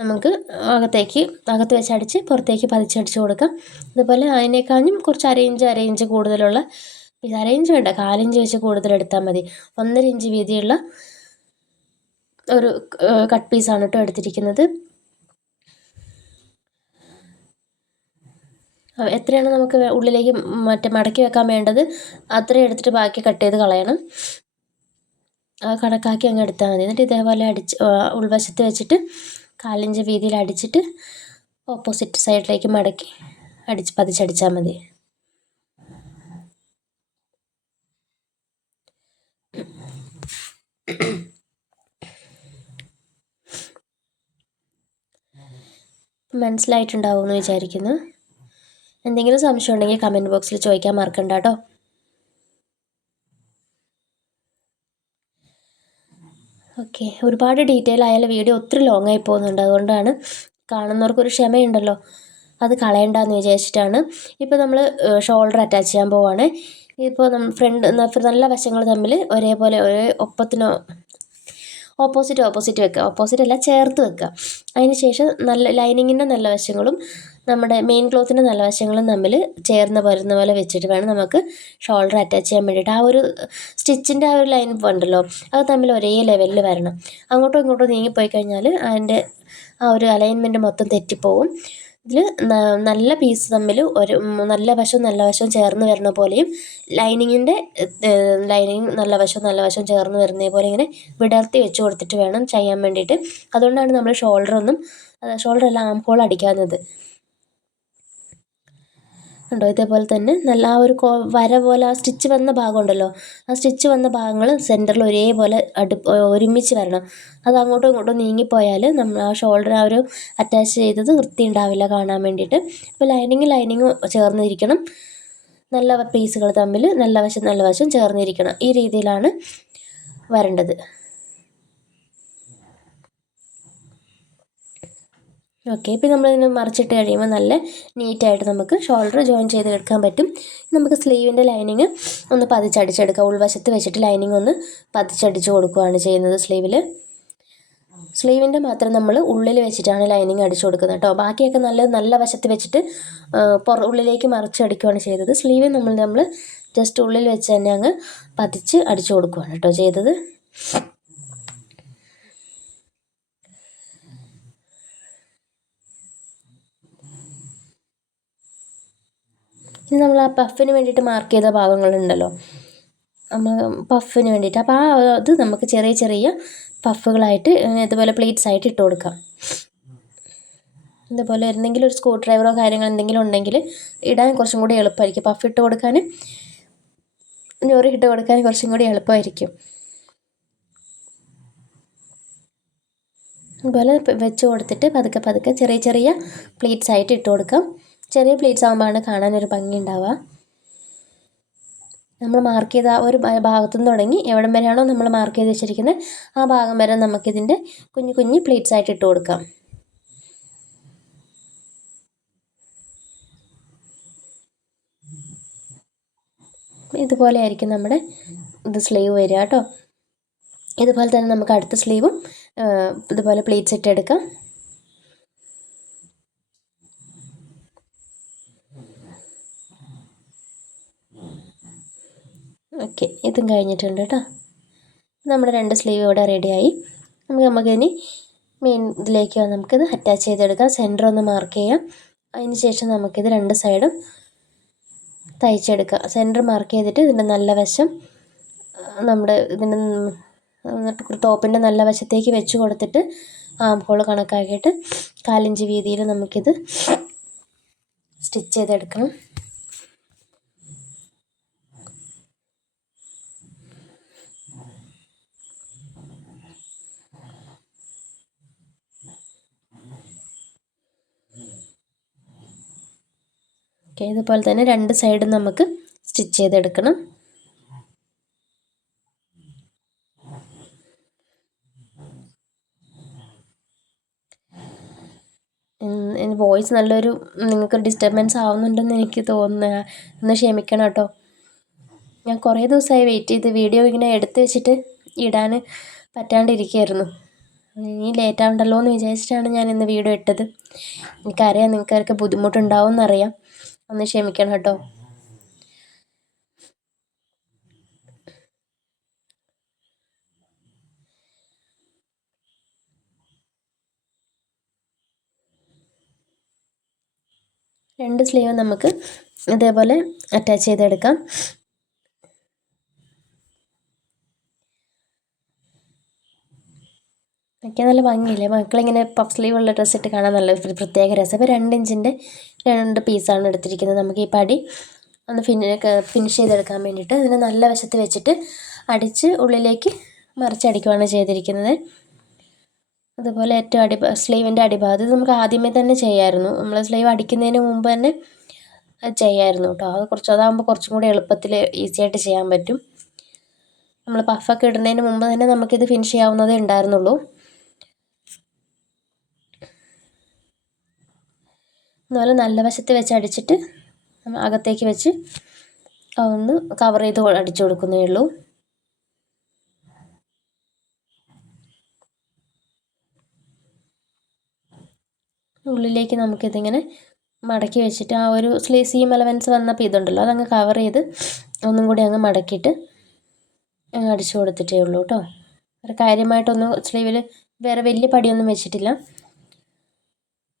നമുക്ക് അകത്ത് വെച്ച് അടിച്ച് പുറത്തേക്ക് പതിച്ചടിച്ച് കൊടുക്കാം. അതുപോലെ അതിനേക്കാളും കുറച്ച് അരയിഞ്ച് കൂടുതലുള്ള പീസ്, അരയിഞ്ച് വേണ്ട 1/4 ഇഞ്ച് വെച്ച് കൂടുതലെടുത്താൽ മതി. 1.5 ഇഞ്ച് വീതിയുള്ള ഒരു കട്ട് പീസാണ് കേട്ടോ എടുത്തിരിക്കുന്നത്. എത്രയാണ് നമുക്ക് ഉള്ളിലേക്ക് മടക്കി വെക്കാൻ വേണ്ടത് അത്രയും എടുത്തിട്ട് ബാക്കി കട്ട് ചെയ്ത് കളയണം. കണക്കാക്കി അങ്ങ് എടുത്താൽ മതി. എന്നിട്ട് ഇതേപോലെ ഉൾവശത്ത് വെച്ചിട്ട് 1/4 ഇഞ്ച് വീതിയിൽ അടിച്ചിട്ട് ഓപ്പോസിറ്റ് സൈഡിലേക്ക് മടക്കി പതിച്ചടിച്ചാൽ മതി. മനസ്സിലായിട്ടുണ്ടാവുമെന്ന് വിചാരിക്കുന്നു. എന്തെങ്കിലും സംശയം ഉണ്ടെങ്കിൽ കമൻറ്റ് ബോക്സിൽ ചോദിക്കാൻ മറക്കണ്ട കേട്ടോ. ഓക്കെ, ഒരുപാട് ഡീറ്റെയിൽ ആയാലും വീഡിയോ ഒത്തിരി ലോങ് ആയി പോകുന്നുണ്ട്. അതുകൊണ്ടാണ് കാണുന്നവർക്കൊരു ക്ഷമയുണ്ടല്ലോ, അത് കളയണ്ടെന്ന് വിചാരിച്ചിട്ടാണ്. ഇപ്പോൾ നമ്മൾ ഷോൾഡർ അറ്റാച്ച് ചെയ്യാൻ പോവുകയാണ്. ഇപ്പോൾ നല്ല വശങ്ങൾ തമ്മിൽ ഒരേപോലെ ഒപ്പത്തിനോ ഓപ്പോസിറ്റ് വെക്കുക. ഓപ്പോസിറ്റ് ചേർത്ത് വെക്കുക. അതിന് ശേഷം നല്ല ലൈനിങ്ങിൻ്റെ നല്ല വശങ്ങളും നമ്മുടെ മെയിൻ ക്ലോത്തിൻ്റെ നല്ല വശങ്ങളും തമ്മിൽ ചേർന്ന് വരുന്ന പോലെ വെച്ചിട്ട് വേണം നമുക്ക് ഷോൾഡർ അറ്റാച്ച് ചെയ്യാൻ വേണ്ടിയിട്ട്. ആ ഒരു സ്റ്റിച്ചിൻ്റെ ആ ഒരു ലൈൻ ഉണ്ടല്ലോ അത് തമ്മിൽ ഒരേ ലെവലിൽ വരണം. അങ്ങോട്ടും ഇങ്ങോട്ടും നീങ്ങിപ്പോയി കഴിഞ്ഞാൽ അതിൻ്റെ ആ ഒരു അലൈൻമെൻറ്റ് മൊത്തം തെറ്റിപ്പോവും. ഇതിൽ നല്ല പീസ് തമ്മിൽ നല്ല വശവും ചേർന്ന് വരുന്ന പോലെയും ലൈനിങ് നല്ല വശവും ചേർന്ന് വരുന്ന പോലെ ഇങ്ങനെ വിടർത്തി വെച്ച് കൊടുത്തിട്ട് വേണം ചെയ്യാൻ വേണ്ടിയിട്ട്. അതുകൊണ്ടാണ് നമ്മൾ ഷോൾഡറല്ല ആം ഹോൾ അടിക്കാവുന്നത് ഉണ്ടോ. ഇതേപോലെ തന്നെ നല്ല ആ ഒരു വര പോലെ ആ സ്റ്റിച്ച് വന്ന ഭാഗം ഉണ്ടല്ലോ, ആ സ്റ്റിച്ച് വന്ന ഭാഗങ്ങൾ സെൻറ്ററിൽ ഒരേപോലെ ഒരുമിച്ച് വരണം. അത് അങ്ങോട്ടും ഇങ്ങോട്ടും നീങ്ങിപ്പോയാൽ നമ്മൾ ആ ഷോൾഡർ ആ ഒരു അറ്റാച്ച് ചെയ്തത് വൃത്തി ഉണ്ടാവില്ല കാണാൻ വേണ്ടിയിട്ട്. അപ്പോൾ ലൈനിങ് ചേർന്നിരിക്കണം. നല്ല പീസുകൾ തമ്മിൽ നല്ല വശം ചേർന്നിരിക്കണം. ഈ രീതിയിലാണ് വരേണ്ടത്. ഓക്കെ, ഇപ്പോൾ നമ്മളിതിനെ മറിച്ചിട്ട് കഴിയുമ്പോൾ നല്ല നീറ്റായിട്ട് നമുക്ക് ഷോൾഡർ ജോയിൻ ചെയ്ത് എടുക്കാൻ പറ്റും. നമുക്ക് സ്ലീവിൻ്റെ ലൈനിങ് ഒന്ന് പതിച്ചടിച്ചെടുക്കാം. ഉൾവശത്ത് വെച്ചിട്ട് ലൈനിങ് ഒന്ന് പതിച്ചടിച്ച് കൊടുക്കുകയാണ് ചെയ്യുന്നത്. സ്ലീവിൻ്റെ മാത്രം നമ്മൾ ഉള്ളിൽ വെച്ചിട്ടാണ് ലൈനിങ് അടിച്ചു കൊടുക്കുന്നത് കേട്ടോ. ബാക്കിയൊക്കെ നല്ല വശത്ത് വെച്ചിട്ട് ഉള്ളിലേക്ക് മറിച്ചടിക്കുകയാണ് ചെയ്തത്. സ്ലീവ് നമ്മൾ ജസ്റ്റ് ഉള്ളിൽ വെച്ച് തന്നെ അങ്ങ് പതിച്ച് അടിച്ചു കൊടുക്കുകയാണ് കേട്ടോ ചെയ്തത്. ഇനി നമ്മൾ ആ പഫിന് വേണ്ടിയിട്ട് മാർക്ക് ചെയ്ത ഭാഗങ്ങളുണ്ടല്ലോ, നമ്മൾ പഫിന് വേണ്ടിയിട്ട്, അപ്പോൾ അത് നമുക്ക് ചെറിയ പഫുകളായിട്ട് ഇതുപോലെ പ്ലീറ്റ്സ് ആയിട്ട് ഇട്ട് കൊടുക്കാം. ഇതുപോലെ എന്തെങ്കിലും ഒരു സ്ക്രൂ ഡ്രൈവറോ കാര്യങ്ങളോ എന്തെങ്കിലും ഉണ്ടെങ്കിൽ ഇടാൻ കുറച്ചും കൂടി എളുപ്പമായിരിക്കും. പഫ് ഇട്ട് കൊടുക്കാൻ, ഞൊറി ഇട്ട് കൊടുക്കാൻ കുറച്ചും കൂടി എളുപ്പമായിരിക്കും. അതുപോലെ വെച്ച് കൊടുത്തിട്ട് പതുക്കെ ചെറിയ പ്ലീറ്റ്സ് ആയിട്ട് ഇട്ട് കൊടുക്കാം. ചെറിയ പ്ലീറ്റ്സ് ആകുമ്പോഴാണ് കാണാനൊരു ഭംഗി ഉണ്ടാവുക. നമ്മൾ മാർക്ക് ചെയ്ത ഒരു ഭാഗത്തു നിന്ന് തുടങ്ങി എവിടം വരെയാണോ നമ്മൾ മാർക്ക് ചെയ്ത് വെച്ചിരിക്കുന്നത് ആ ഭാഗം വരെ നമുക്കിതിൻ്റെ കുഞ്ഞു പ്ലീറ്റ്സ് ആയിട്ട് ഇട്ട് കൊടുക്കാം. ഇതുപോലെ ആയിരിക്കും നമ്മുടെ സ്ലീവ് വരിക കേട്ടോ. ഇതുപോലെ തന്നെ നമുക്ക് അടുത്ത സ്ലീവും ഇതുപോലെ പ്ലീറ്റ്സ് ഇട്ടെടുക്കാം. ഓക്കെ, ഇതും കഴിഞ്ഞിട്ടുണ്ട് കേട്ടോ. നമ്മുടെ 2 സ്ലീവ് ഇവിടെ റെഡിയായി. നമുക്കിനി മെയിൻ ഇതിലേക്ക് നമുക്കിത് അറ്റാച്ച് ചെയ്തെടുക്കാം. സെൻറ്റർ ഒന്ന് മാർക്ക് ചെയ്യാം. അതിന് ശേഷം നമുക്കിത് 2 സൈഡും തയ്ച്ചെടുക്കാം. സെൻറ്റർ മാർക്ക് ചെയ്തിട്ട് ഇതിൻ്റെ നല്ല വശം ടോപ്പിൻ്റെ നല്ല വശത്തേക്ക് വെച്ച് കൊടുത്തിട്ട് ആം ഹോൾ കണക്കാക്കിയിട്ട് 1/4 ഇഞ്ച് വീതിയിൽ നമുക്കിത് സ്റ്റിച്ച് ചെയ്തെടുക്കണം. ഓക്കെ, ഇതുപോലെ തന്നെ 2 സൈഡും നമുക്ക് സ്റ്റിച്ച് ചെയ്തെടുക്കണം. വോയിസ് നല്ലൊരു നിങ്ങൾക്ക് ഡിസ്റ്റർബൻസ് ആവുന്നുണ്ടെന്ന് എനിക്ക് തോന്നുന്നു. ഒന്ന് ക്ഷമിക്കണം കേട്ടോ. ഞാൻ കുറേ ദിവസമായി വെയിറ്റ് ചെയ്ത് വീഡിയോ ഇങ്ങനെ എടുത്ത് വെച്ചിട്ട് ഇടാൻ പറ്റാണ്ടിരിക്കുകയായിരുന്നു. ഇനി ലേറ്റ് ആവണ്ടല്ലോ എന്ന് വിചാരിച്ചിട്ടാണ് ഞാൻ ഇന്ന് വീഡിയോ ഇട്ടത്. എനിക്കറിയാം നിങ്ങൾക്കൊക്കെ ബുദ്ധിമുട്ടുണ്ടാവും എന്നറിയാം. ഒന്ന് ക്ഷമിക്കണം കേട്ടോ. രണ്ട് സ്ലീവ് നമുക്ക് ഇതേപോലെ അറ്റാച്ച് ചെയ്തെടുക്കാം. ഒക്കെ നല്ല ഭംഗിയില്ലേ മക്കളിങ്ങനെ പഫ് സ്ലീവ് ഉള്ള ഡ്രസ്സ് ഇട്ട് കാണാൻ നല്ല പ്രത്യേക രസം. അപ്പോൾ 2 ഇഞ്ചിൻ്റെ 2 പീസാണ് എടുത്തിരിക്കുന്നത്. നമുക്ക് ഈ പടി ഒന്ന് ഫിനിഷ് ചെയ്തെടുക്കാൻ വേണ്ടിയിട്ട് ഇതിനെ നല്ല വശത്ത് വെച്ചിട്ട് അടിച്ച് ഉള്ളിലേക്ക് മറിച്ചടിക്കുകയാണ് ചെയ്തിരിക്കുന്നത്. അതുപോലെ ഏറ്റവും സ്ലീവിൻ്റെ അടിഭാഗത്ത് നമുക്ക് ആദ്യമേ തന്നെ ചെയ്യാമായിരുന്നു. നമ്മൾ സ്ലീവ് അടിക്കുന്നതിന് മുമ്പ് തന്നെ ചെയ്യാമായിരുന്നു കേട്ടോ. അതാകുമ്പോൾ കുറച്ചും കൂടി എളുപ്പത്തിൽ ഈസി ആയിട്ട് ചെയ്യാൻ പറ്റും. നമ്മൾ പഫൊക്കെ ഇടുന്നതിന് മുമ്പ് തന്നെ നമുക്കിത് ഫിനിഷ് ചെയ്യാവുന്നതേ ഉണ്ടായിരുന്നുള്ളൂ. അതുപോലെ നല്ല വശത്ത് വെച്ച് അടിച്ചിട്ട് അകത്തേക്ക് വെച്ച് ഒന്ന് കവർ ചെയ്ത് അടിച്ചു കൊടുക്കുന്നേ ഉള്ളൂ. ഉള്ളിലേക്ക് നമുക്കിതിങ്ങനെ മടക്കി വെച്ചിട്ട് ആ ഒരു സീം അലവൻസ് വന്നപ്പോൾ ഇതുണ്ടല്ലോ അതങ്ങ് കവർ ചെയ്ത് ഒന്നും കൂടി അങ്ങ് മടക്കിയിട്ട് അടിച്ചു കൊടുത്തിട്ടേ ഉള്ളൂ കേട്ടോ. ഒരു കാര്യമായിട്ടൊന്നും സ്ലീവിൽ വേറെ വലിയ പടിയൊന്നും വെച്ചിട്ടില്ല.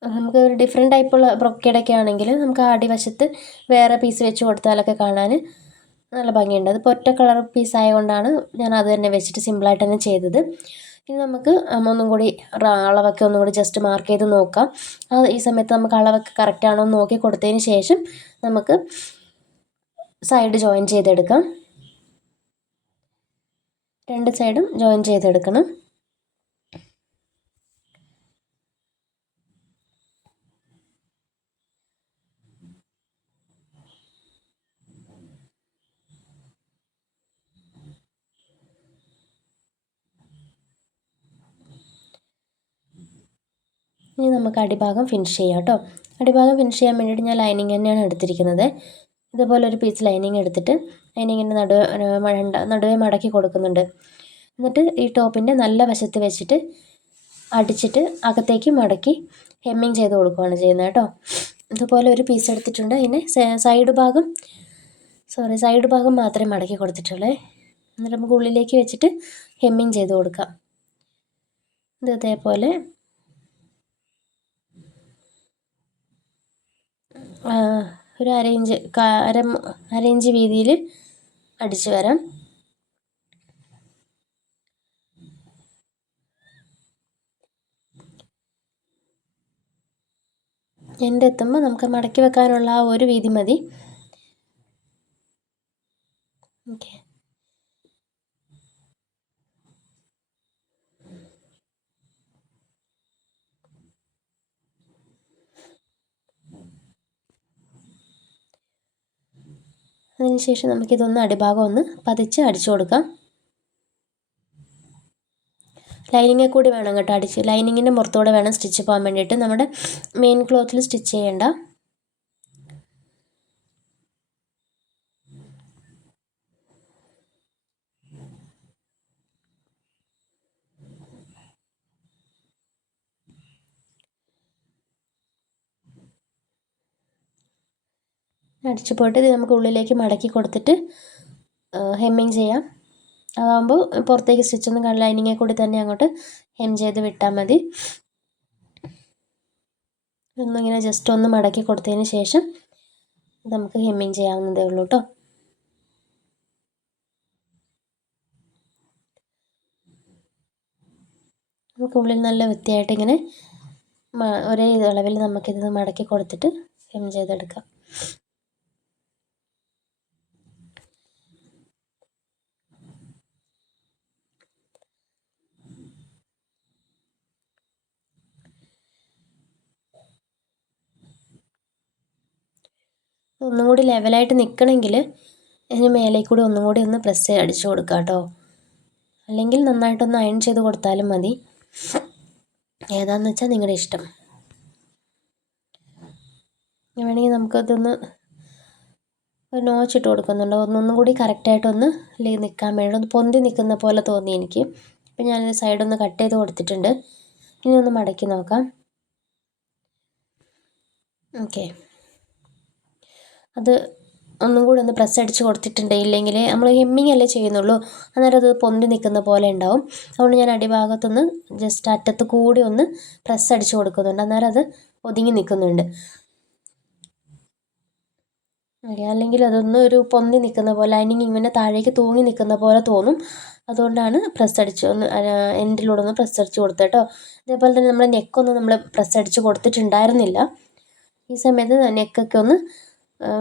നമുക്ക് ഒരു ഡിഫറെൻറ്റ് ടൈപ്പുള്ള ബ്രൊക്കേഡൊക്കെ ആണെങ്കിൽ നമുക്ക് ആ അടിവശത്ത് വേറെ പീസ് വെച്ച് കൊടുത്താലൊക്കെ കാണാൻ നല്ല ഭംഗിയുണ്ട്. അതിപ്പോൾ ഒറ്റ കളർ പീസ് ആയതുകൊണ്ടാണ് ഞാൻ അത് തന്നെ വെച്ചിട്ട് സിമ്പിളായിട്ട് തന്നെ ചെയ്തത്. ഇനി നമുക്ക് ഒന്നും കൂടി അളവൊക്കെ ഒന്നും കൂടി ജസ്റ്റ് മാർക്ക് ചെയ്ത് നോക്കാം. ഈ സമയത്ത് നമുക്ക് അളവൊക്കെ കറക്റ്റ് ആണോ എന്ന് നോക്കി കൊടുത്തതിന് ശേഷം നമുക്ക് സൈഡ് ജോയിൻ ചെയ്തെടുക്കാം. 2 സൈഡും ജോയിൻ ചെയ്തെടുക്കണം. ഇനി നമുക്ക് അടിഭാഗം ഫിനിഷ് ചെയ്യാം കേട്ടോ. അടിഭാഗം ഫിനിഷ് ചെയ്യാൻ വേണ്ടിയിട്ട് ഞാൻ ലൈനിങ് തന്നെയാണ് എടുത്തിരിക്കുന്നത്. ഇതുപോലെ ഒരു പീസ് ലൈനിങ് എടുത്തിട്ട് ലൈനിങ്ങിൻ്റെ നടുവേ മടക്കി കൊടുക്കുന്നുണ്ട്. എന്നിട്ട് ഈ ടോപ്പിൻ്റെ നല്ല വശത്ത് വെച്ചിട്ട് അടിച്ചിട്ട് അകത്തേക്ക് മടക്കി ഹെമ്മിങ് ചെയ്ത് കൊടുക്കുകയാണ് ചെയ്യുന്നത് കേട്ടോ. ഇതുപോലെ ഒരു പീസ് എടുത്തിട്ടുണ്ട്. അതിന് സൈഡ് ഭാഗം മാത്രമേ മടക്കി കൊടുത്തിട്ടുള്ളൂ. എന്നിട്ട് നമുക്ക് ഉള്ളിലേക്ക് വെച്ചിട്ട് ഹെമ്മിങ് ചെയ്ത് കൊടുക്കാം. ഇതേപോലെ ഒരു അര ഇഞ്ച് വീതിയിൽ അടിച്ചു വരാം. എൻ്റെ എത്തുമ്പോൾ നമുക്ക് മടക്കി വെക്കാനുള്ള ആ ഒരു വീതി മതി. ഓക്കെ, അതിനുശേഷം നമുക്കിതൊന്ന് അടിഭാഗം ഒന്ന് പതിച്ച് അടിച്ചു കൊടുക്കാം. ലൈനിങ്ങിൽ കൂടി വേണം കേട്ടോ അടിച്ച്. ലൈനിങ്ങിൻ്റെ പുറത്തൂടെ വേണം സ്റ്റിച്ച് പോകാൻ വേണ്ടിയിട്ട്. നമ്മുടെ മെയിൻ ക്ലോത്തിൽ സ്റ്റിച്ച് ചെയ്യേണ്ട. അടിച്ചു പോയിട്ട് ഇത് നമുക്ക് ഉള്ളിലേക്ക് മടക്കി കൊടുത്തിട്ട് ഹെമ്മിങ് ചെയ്യാം. അതാകുമ്പോൾ പുറത്തേക്ക് സ്റ്റിച്ചൊന്നും ലൈനിങ്ങിൽ കൂടി തന്നെ അങ്ങോട്ട് ഹെം ചെയ്ത് വിട്ടാൽ മതി. ഒന്നിങ്ങനെ ജസ്റ്റ് ഒന്ന് മടക്കി കൊടുത്തതിന് ശേഷം നമുക്ക് ഹെമ്മിങ് ചെയ്യാവുന്നതേ ഉള്ളൂ കേട്ടോ. നമുക്ക് ഉള്ളിൽ നല്ല വൃത്തിയായിട്ട് ഇങ്ങനെ ഒരേ അളവിൽ നമുക്കിത് മടക്കി കൊടുത്തിട്ട് ഹെം ചെയ്തെടുക്കാം. ഒന്നും കൂടി ലെവലായിട്ട് നിൽക്കണമെങ്കിൽ ഇതിന് മേലേക്ക് കൂടി ഒന്നും കൂടി ഒന്ന് പ്രസ് അടിച്ചു കൊടുക്കാം കേട്ടോ. അല്ലെങ്കിൽ നന്നായിട്ടൊന്ന് അയൺ ചെയ്ത് കൊടുത്താലും മതി. ഏതാണെന്ന് വെച്ചാൽ നിങ്ങളുടെ ഇഷ്ടം. വേണമെങ്കിൽ നമുക്കതൊന്ന് ഒരു നോച്ചിട്ട് കൊടുക്കുന്നുണ്ട്. ഒന്നും കൂടി കറക്റ്റായിട്ടൊന്ന് നിൽക്കാൻ വേണ്ടി ഒന്ന് പൊന്തി നിൽക്കുന്ന പോലെ തോന്നി എനിക്ക്. അപ്പം ഞാനിത് സൈഡൊന്ന് കട്ട് ചെയ്ത് കൊടുത്തിട്ടുണ്ട്. ഇനി ഒന്ന് മടക്കി നോക്കാം. ഓക്കെ, അത് ഒന്നും കൂടി ഒന്ന് പ്രസ് അടിച്ച് കൊടുത്തിട്ടുണ്ട്. ഇല്ലെങ്കിൽ നമ്മൾ ഹെമ്മിങ് അല്ലേ ചെയ്യുന്നുള്ളൂ, അന്നേരം അത് പൊന്തി നിൽക്കുന്ന പോലെ ഉണ്ടാവും. അതുകൊണ്ട് ഞാൻ അടിഭാഗത്തൊന്ന് ജസ്റ്റ് അറ്റത്ത് കൂടി ഒന്ന് പ്രസ് അടിച്ച് കൊടുക്കുന്നുണ്ട്. അന്നേരം അത് ഒതുങ്ങി നിൽക്കുന്നുണ്ട്. ഓക്കെ, അല്ലെങ്കിൽ അതൊന്ന് ഒരു പൊന്തി നിൽക്കുന്ന പോലെ ലൈനിങ് ഇങ്ങനെ താഴേക്ക് തൂങ്ങി നിൽക്കുന്ന പോലെ തോന്നും. അതുകൊണ്ടാണ് പ്രസ് അടിച്ച് ഒന്ന് എൻഡിലൂടെ ഒന്ന് പ്രസ് അടിച്ച് കൊടുത്തത് കേട്ടോ. അതേപോലെ തന്നെ നമ്മൾ നെക്കൊന്നും നമ്മൾ പ്രസ് അടിച്ച് കൊടുത്തിട്ടുണ്ടായിരുന്നില്ല. ഈ സമയത്ത് നെക്കൊക്കെ ഒന്ന്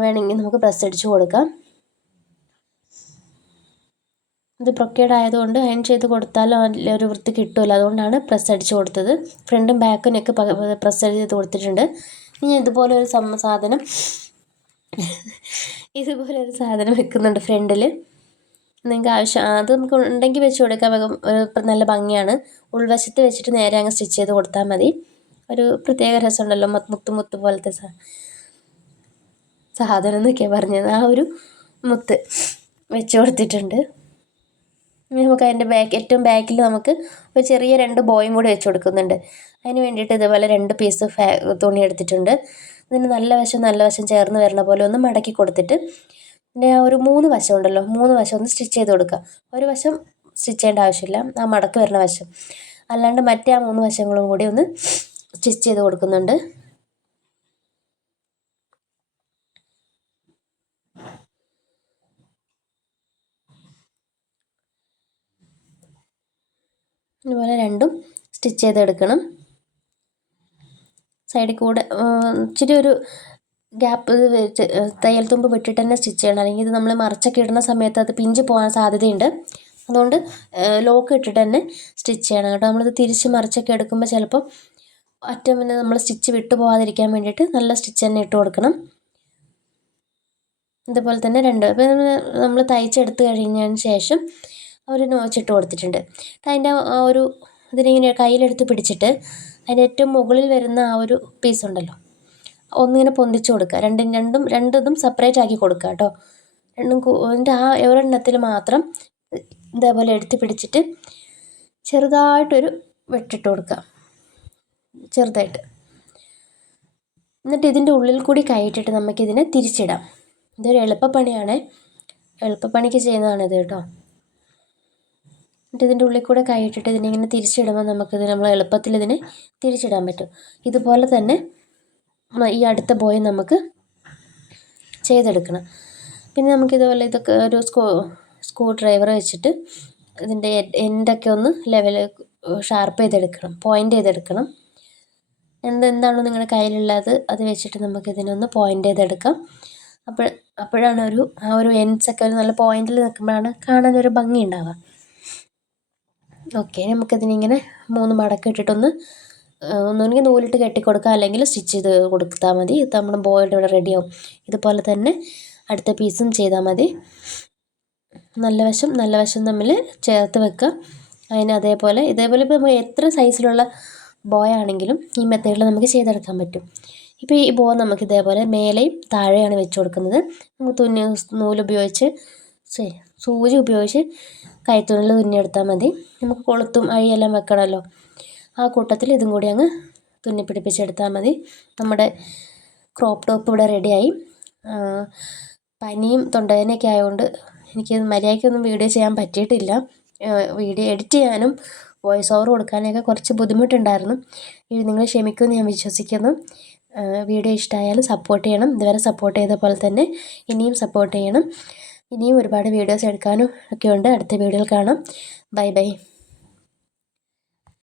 വേണമെങ്കിൽ നമുക്ക് പ്രസ് അടിച്ച് കൊടുക്കാം. ഇത് ബ്രൊക്കേഡ് ആയതുകൊണ്ട് അയൺ ചെയ്ത് കൊടുത്താലും ഒരു വൃത്തി കിട്ടുമല്ലോ, അതുകൊണ്ടാണ് പ്രസ് അടിച്ച് കൊടുത്തത്. ഫ്രണ്ടും ബാക്കും നെക്ക് പ്രസ് ചെയ്ത് കൊടുത്തിട്ടുണ്ട്. ഇനി ഇതുപോലെ ഒരു സാധനം വെക്കുന്നുണ്ട് ഫ്രണ്ടിൽ. നിങ്ങൾക്ക് ആവശ്യം അത് നമുക്ക് ഉണ്ടെങ്കിൽ വെച്ച് കൊടുക്കാൻ നല്ല ഭംഗിയാണ്. ഉൾവശത്ത് വെച്ചിട്ട് നേരെ അങ്ങ് സ്റ്റിച്ച് ചെയ്ത് കൊടുത്താൽ മതി. ഒരു പ്രത്യേക രസമുണ്ടല്ലോ, മുത്ത് പോലത്തെ സാധനം എന്നൊക്കെയാണ് പറഞ്ഞത്. ആ ഒരു മുത്ത് വെച്ച് കൊടുത്തിട്ടുണ്ട്. നമുക്ക് അതിൻ്റെ ഏറ്റവും ബാക്കിൽ നമുക്ക് ഒരു ചെറിയ 2 ബോയും കൂടി വെച്ച് കൊടുക്കുന്നുണ്ട്. അതിന് വേണ്ടിയിട്ട് ഇതുപോലെ 2 പീസ് തുണി എടുത്തിട്ടുണ്ട്. ഇതിന് നല്ല വശം ചേർന്ന് വരണ പോലെ ഒന്ന് മടക്കി കൊടുത്തിട്ട് പിന്നെ ഒരു 3 വശം ഉണ്ടല്ലോ, 3 വശം ഒന്ന് സ്റ്റിച്ച് ചെയ്ത് കൊടുക്കുക. ഒരു വശം സ്റ്റിച്ച് ചെയ്യേണ്ട ആവശ്യമില്ല, ആ മടക്ക് വരുന്ന വശം. അല്ലാണ്ട് മറ്റേ ആ 3 വശങ്ങളും കൂടി ഒന്ന് സ്റ്റിച്ച് ചെയ്ത് കൊടുക്കുന്നുണ്ട്. ഇതുപോലെ രണ്ടും സ്റ്റിച്ച് ചെയ്തെടുക്കണം. സൈഡിൽ കൂടെ ഇച്ചിരി ഒരു ഗ്യാപ്പ് വെച്ച് തയ്യൽ തുമ്പ് വിട്ടിട്ട് തന്നെ സ്റ്റിച്ച് ചെയ്യണം. അല്ലെങ്കിൽ ഇത് നമ്മൾ മറിച്ചൊക്കെ ഇടുന്ന സമയത്ത് അത് പിഞ്ച് പോകാൻ സാധ്യതയുണ്ട്. അതുകൊണ്ട് ലോക്ക് ഇട്ടിട്ട് തന്നെ സ്റ്റിച്ച് ചെയ്യണം കേട്ടോ. നമ്മളിത് തിരിച്ച് മറിച്ചൊക്കെ എടുക്കുമ്പോൾ ചിലപ്പോൾ അറ്റം പിന്നെ നമ്മൾ സ്റ്റിച്ച് വിട്ടു പോകാതിരിക്കാൻ വേണ്ടിയിട്ട് നല്ല സ്റ്റിച്ച് തന്നെ ഇട്ട് കൊടുക്കണം. ഇതുപോലെ തന്നെ അപ്പോൾ നമ്മൾ തയ്ച്ചെടുത്ത് കഴിഞ്ഞതിന് ശേഷം ഒരു നോച്ചിട്ട് കൊടുത്തിട്ടുണ്ട്. അതിൻ്റെ ഒരു ഇതിനിങ്ങനെ കയ്യിലെടുത്ത് പിടിച്ചിട്ട് അതിൻ്റെ ഏറ്റവും മുകളിൽ വരുന്ന ആ ഒരു പീസ് ഉണ്ടല്ലോ, ഒന്നിങ്ങനെ പൊന്തിച്ച് കൊടുക്കുക. രണ്ടും സെപ്പറേറ്റ് ആക്കി കൊടുക്കുക കേട്ടോ. അതിൻ്റെ ആ ഒരെണ്ണത്തിൽ മാത്രം ഇതേപോലെ എടുത്ത് പിടിച്ചിട്ട് ചെറുതായിട്ടൊരു വെട്ടിട്ട് കൊടുക്കുക, ചെറുതായിട്ട്. എന്നിട്ട് ഇതിൻ്റെ ഉള്ളിൽ കൂടി കൈയിട്ടിട്ട് നമുക്കിതിനെ തിരിച്ചിടാം. ഇതൊരു എളുപ്പപ്പണിയാണ്, എളുപ്പപ്പണിക്ക് ചെയ്യുന്നതാണിത് കേട്ടോ. എന്നിട്ട് ഇതിൻ്റെ ഉള്ളിൽ കൂടെ കൈയിട്ടിട്ട് ഇതിനിങ്ങനെ തിരിച്ചിടുമ്പോൾ നമുക്കിത് നമ്മൾ എളുപ്പത്തിൽ ഇതിനെ തിരിച്ചിടാൻ പറ്റും. ഇതുപോലെ തന്നെ ഈ അടുത്ത ബോയ് നമുക്ക് ചെയ്തെടുക്കണം. പിന്നെ നമുക്കിതുപോലെ ഇതൊക്കെ ഒരു സ്ക്രൂ ഡ്രൈവർ വെച്ചിട്ട് ഇതിൻ്റെ എൻഡൊക്കെ ഒന്ന് ഷാർപ്പ് ചെയ്തെടുക്കണം, പോയിൻ്റ് ചെയ്തെടുക്കണം. എന്താണോ നിങ്ങളുടെ കയ്യിലുള്ളത് അത് വെച്ചിട്ട് നമുക്കിതിനൊന്ന് പോയിൻ്റ് ചെയ്തെടുക്കാം. അപ്പോഴാണ് ആ ഒരു എൻഡ്സൊക്കെ ഒരു നല്ല പോയിന്റിൽ നിൽക്കുമ്പോഴാണ് കാണാനൊരു ഭംഗി ഉണ്ടാവുക. ഓക്കെ, നമുക്കിതിനിങ്ങനെ 3 മടക്ക് ഇട്ടിട്ടൊന്ന് ഒന്നുകിൽ നൂലിട്ട് കെട്ടിക്കൊടുക്കുക, അല്ലെങ്കിൽ സ്റ്റിച്ച് ചെയ്ത് കൊടുത്താൽ മതി. ഇത് നമ്മുടെ ബോയുടെ ഇവിടെ റെഡിയാവും. ഇതുപോലെ തന്നെ അടുത്ത പീസും ചെയ്താൽ മതി. നല്ല വശം തമ്മിൽ ചേർത്ത് വെക്കുക. അതേപോലെ ഇപ്പോൾ എത്ര സൈസിലുള്ള ബോയാണെങ്കിലും ഈ മെത്തേഡിൽ നമുക്ക് ചെയ്തെടുക്കാൻ പറ്റും. ഇപ്പോൾ ഈ ബോ നമുക്ക് ഇതേപോലെ മേലെയും താഴെയാണ് വെച്ച് കൊടുക്കുന്നത്. നമുക്ക് സൂചി ഉപയോഗിച്ച് കൈത്തുണിൽ തുന്നിയെടുത്താൽ മതി. നമുക്ക് കൊളുത്തും അഴിയെല്ലാം വെക്കണമല്ലോ, ആ കൂട്ടത്തിൽ ഇതും കൂടി അങ്ങ് തുന്നിപ്പിടിപ്പിച്ചെടുത്താൽ മതി. നമ്മുടെ ക്രോപ്പ് ടോപ്പ് ഇവിടെ റെഡിയായി. പനിയും തൊണ്ടവേദനയൊക്കെ ആയതുകൊണ്ട് എനിക്ക് മര്യാദയ്ക്കൊന്നും വീഡിയോ ചെയ്യാൻ പറ്റിയിട്ടില്ല. വീഡിയോ എഡിറ്റ് ചെയ്യാനും വോയിസ് ഓവർ കൊടുക്കാനൊക്കെ കുറച്ച് ബുദ്ധിമുട്ടുണ്ടായിരുന്നു. നിങ്ങൾ ക്ഷമിക്കുമെന്ന് ഞാൻ വിശ്വസിക്കുന്നു. വീഡിയോ ഇഷ്ടമായാലും സപ്പോർട്ട് ചെയ്യണം. ഇതുവരെ സപ്പോർട്ട് ചെയ്ത പോലെ തന്നെ ഇനിയും സപ്പോർട്ട് ചെയ്യണം. ഇനിയും ഒരുപാട് വീഡിയോസ് എടുക്കാനും ഒക്കെ ഉണ്ട്. അടുത്ത വീഡിയോയിൽ കാണാം. Bye bye.